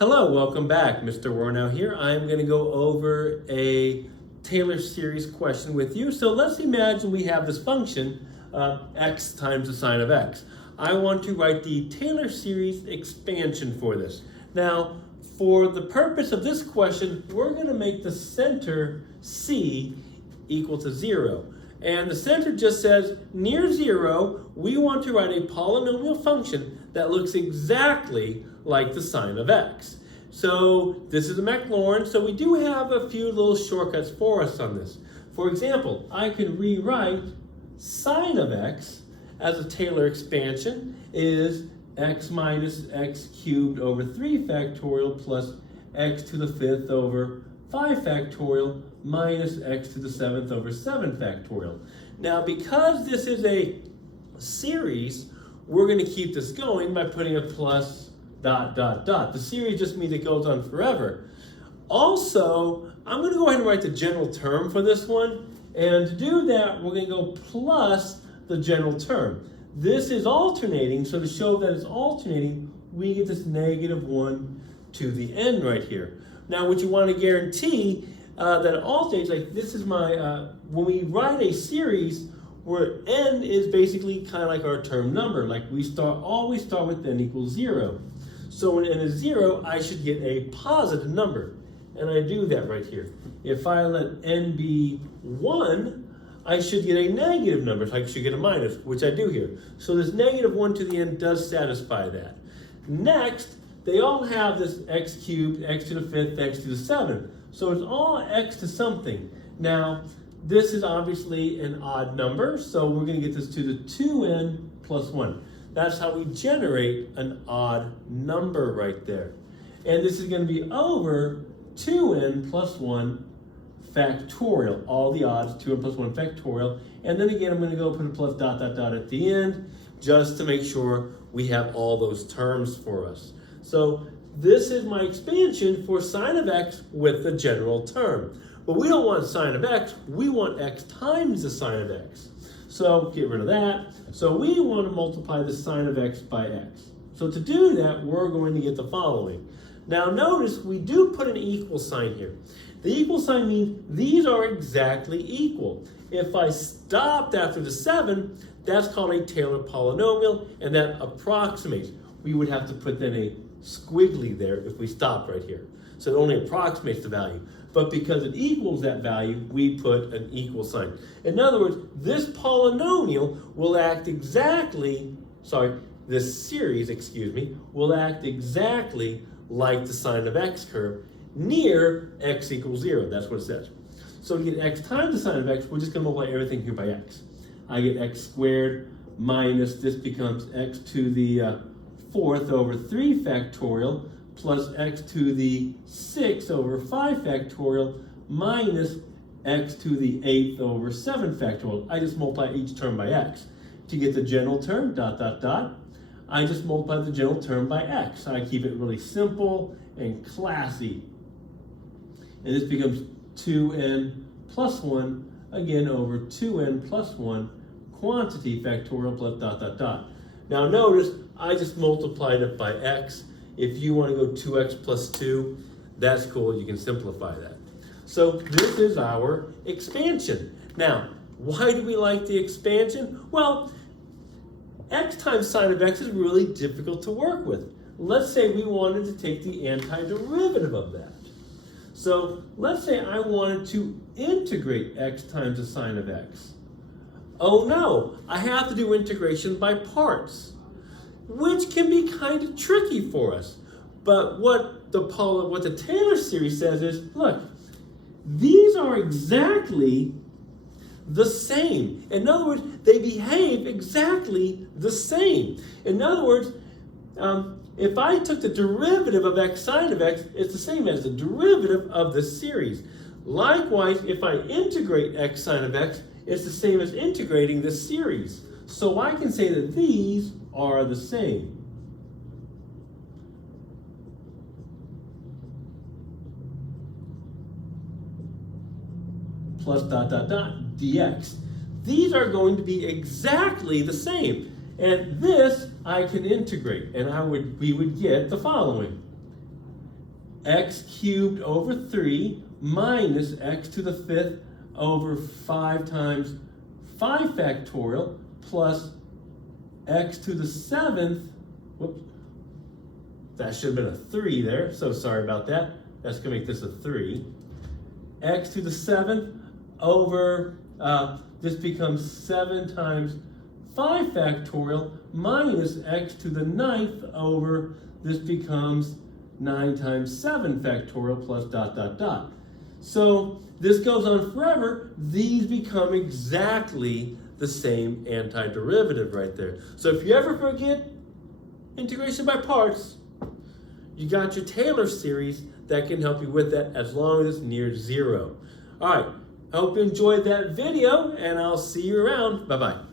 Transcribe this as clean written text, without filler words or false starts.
Hello, welcome back. Mr. Warnow here. I'm going to go over a Taylor series question with you. So let's imagine we have this function, x times the sine of x. I want to write the Taylor series expansion for this. Now, for the purpose of this question, we're going to make the center c equal to 0. And the center just says, near 0, we want to write a polynomial function that looks exactly like the sine of x. So this is a Maclaurin, so we do have a few little shortcuts for us on this. For example, I could rewrite sine of x as a Taylor expansion is x minus x cubed over 3 factorial plus x to the 5th over 5 factorial minus x to the 7th over 7 factorial. Now, because this is a series, we're going to keep this going by putting a plus dot dot dot. The series just means it goes on forever. Also, I'm going to go ahead and write the general term for this one. And to do that, we're going to go plus the general term. This is alternating, so to show that it's alternating, we get this -1 to the n right here. Now, what you want to guarantee that it alternates, like this is my, when we write a series where n is basically kind of like our term number, like we always start with n equals 0. So when n is 0, I should get a positive number. And I do that right here. If I let n be 1, I should get a negative number. So I should get a minus, which I do here. So this -1 to the n does satisfy that. Next, they all have this x cubed, x to the 5th, x to the 7th. So it's all x to something. Now, this is obviously an odd number, so we're going to get this to the 2n plus 1. That's how we generate an odd number right there. And this is going to be over 2n plus 1 factorial. All the odds, 2n plus 1 factorial. And then again, I'm going to go put a plus dot dot dot at the end, just to make sure we have all those terms for us. So this is my expansion for sine of x with the general term. But we don't want sine of x, we want x times the sine of x. So get rid of that. So we want to multiply the sine of x by x. So to do that, we're going to get the following. Now notice we do put an equal sign here. The equal sign means these are exactly equal. If I stopped after the 7, that's called a Taylor polynomial, and that approximates. We would have to put then a squiggly there if we stopped right here. So it only approximates the value. But because it equals that value, we put an equal sign. In other words, this polynomial will act exactly, this series, will act exactly like the sine of x curve near x equals 0. That's what it says. So to get x times the sine of x, we're just going to multiply everything here by x. I get x squared minus, this becomes x to the 4th over 3 factorial plus x to the 6th over 5 factorial minus x to the 8th over 7 factorial. I just multiply each term by x. To get the general term, dot, dot, dot, I just multiply the general term by x. I keep it really simple and classy. And this becomes 2n plus 1, again over 2n plus 1, quantity factorial plus dot, dot, dot. Now notice, I just multiplied it by x. If you want to go 2x plus 2, that's cool. You can simplify that. So this is our expansion. Now, why do we like the expansion? Well, x times sine of x is really difficult to work with. Let's say we wanted to take the antiderivative of that. So let's say I wanted to integrate x times the sine of x. Oh no, I have to do integration by parts, which can be kind of tricky for us. But what the Taylor series says is, look, these are exactly the same. In other words, they behave exactly the same. In other words, if I took the derivative of x sine of x, it's the same as the derivative of the series. Likewise, if I integrate x sine of x, it's the same as integrating this series. So I can say that these are the same. Plus dot dot dot dx. These are going to be exactly the same. And this I can integrate, and we would get the following. x cubed over 3 minus x to the 5th over 5 times 5 factorial plus x to the 7th, whoops, that should have been a 3 there, so sorry about that. That's going to make this a 3. X to the 7th over, this becomes 7 times 5 factorial minus x to the 9th over, this becomes 9 times 7 factorial plus dot, dot, dot. So this goes on forever. These become exactly the same antiderivative right there. So if you ever forget integration by parts, you got your Taylor series that can help you with that as long as it's near 0. All right, I hope you enjoyed that video, and I'll see you around. Bye-bye.